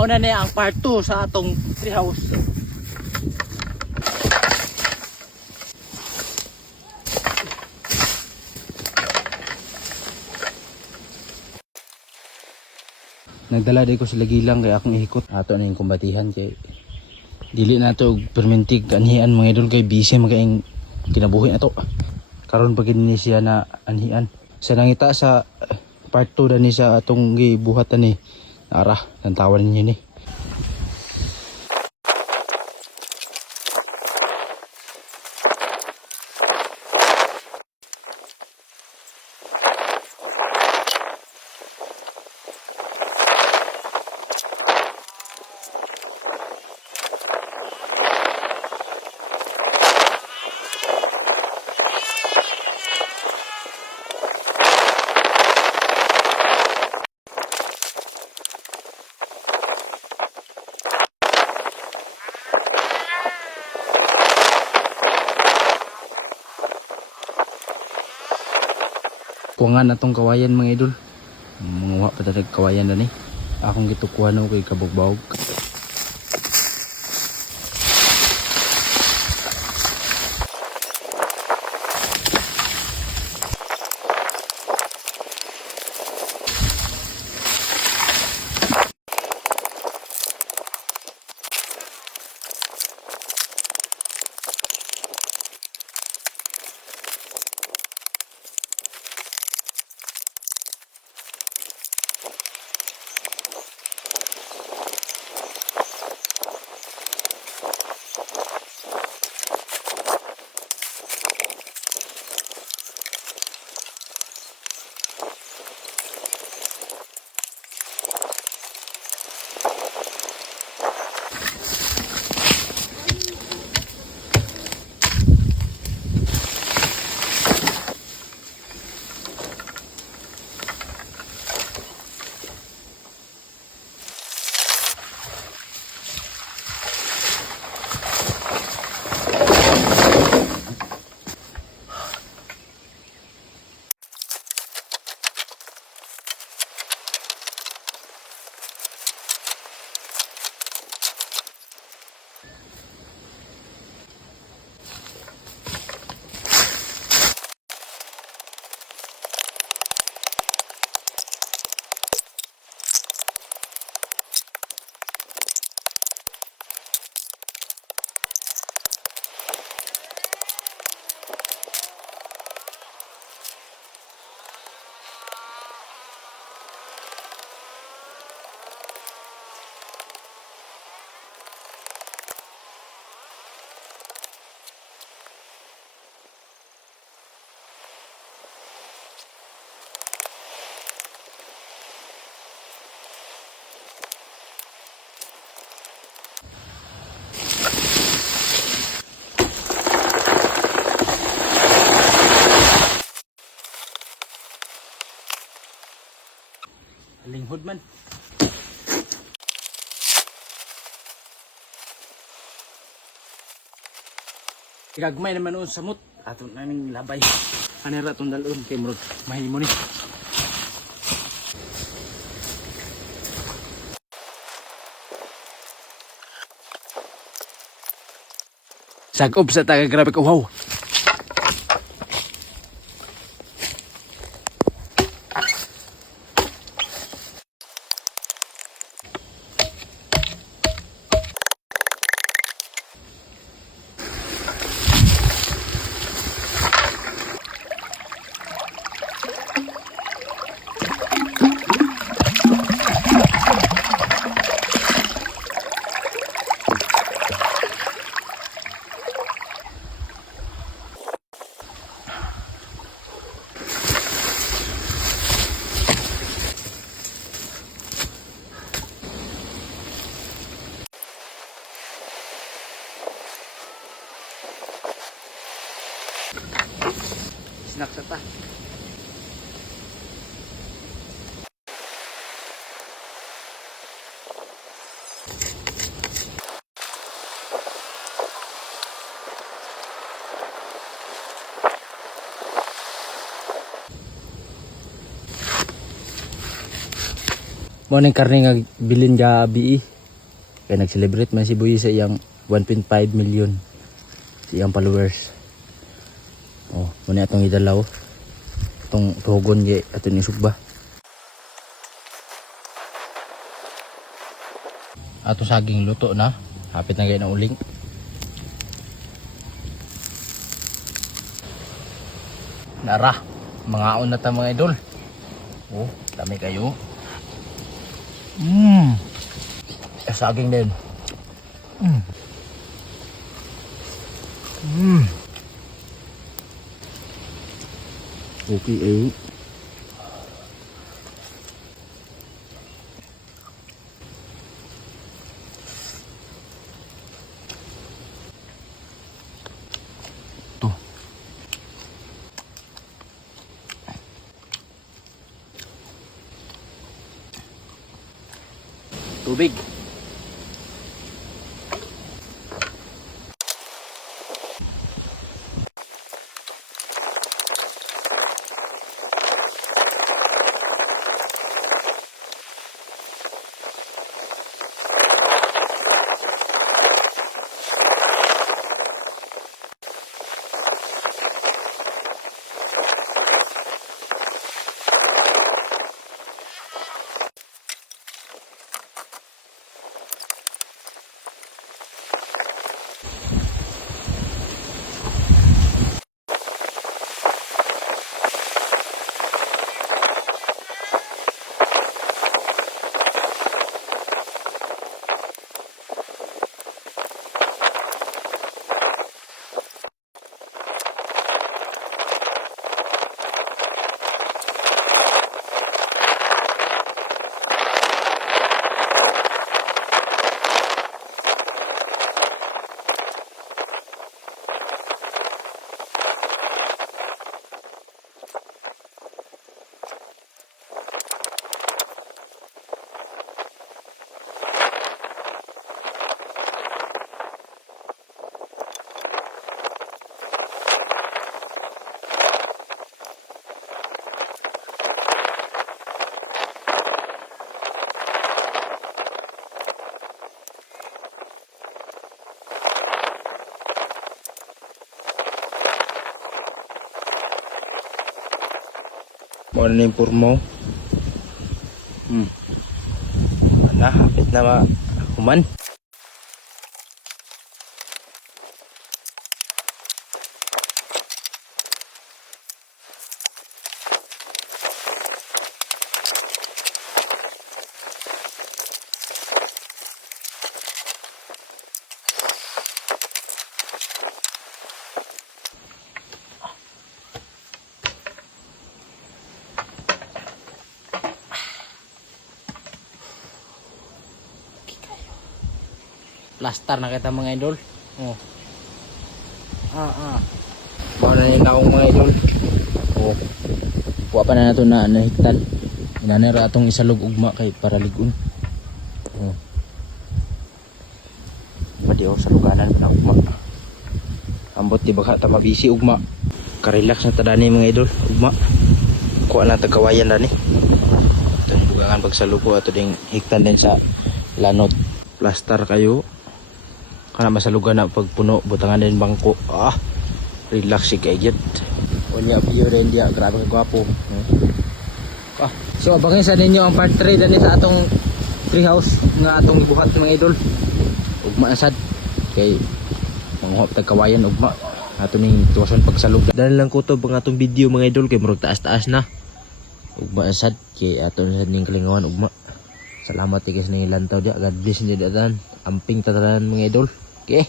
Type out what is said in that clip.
mauna na ang part 2 sa atong treehouse. Nagdala din ko sila gilang kaya akong ihikot. Ato na yung kumbatihan kay dili na to permintig anhian mga idol kay busy magaing kinabuhi na to. Karon pag ni siya na anhian. Sa nangita sa part 2 dani sa atong gibuhat ani. Ara, nantawan ninyo ni. Kuwangan atong kawayan mga idol. Mga wa pa talaga kawayan na ni. Akong gitukuhan ako kay kabugbawog. Linghod man. Gagmay naman noon samot. Ato naming labay. Anira itong dalon kay Murod. Mahimo ni. Sagob sa taga grabe ko. Wow. Snack sa ta. Mo ning karne nga bilin gabi Kaya nag-celebrate man si Boy sa iyang 1.5 million sa iyang followers. Oh, muna itong idalaw. Itong tugon kay ato ni Sugba. Ato saging luto na. Hapit na kayo ng uling. Nara, mga na ta mga idol. Oh, dami kayo. Saging din. Okay eh. Tuh. Tubig. Mo na yung purmo. Wala, hapit na human. Plaster na kita mga idol. Oh. Bawa na nila akong mga idol. Oh. Kuha pa na nato na nahiktan. Inanira atong isalog ugma kay para ligon. Oh. Pwede ako sa luganan na ugma. Ambot di baka ta mabisi ugma. Ka-relax na tadani mga idol. Ugma. Kuha na tagawayan dani. Ito yung bugangan pagsalog ko. Ito ding hiktan din sa lanot. Plaster kayo. Kana masalugan na pagpuno butangan din bangko. Relax si kayjud. Unya view rin dia, grabe ka gwapo. So abangin sa ninyo ang part 3 dani sa atong treehouse nga atong gibuhat mga idol. Ugma asad kay manguhap tag kawayan ugma ato ning tuwason pagsalug. Dali lang ko to ang atong video mga idol kay murag taas-taas na. Ugma asad kay ato ning kalingawan ugma. Salamat tigis ning lantaw dia. God bless ni dadan. Amping tatanan mga idol. Okay.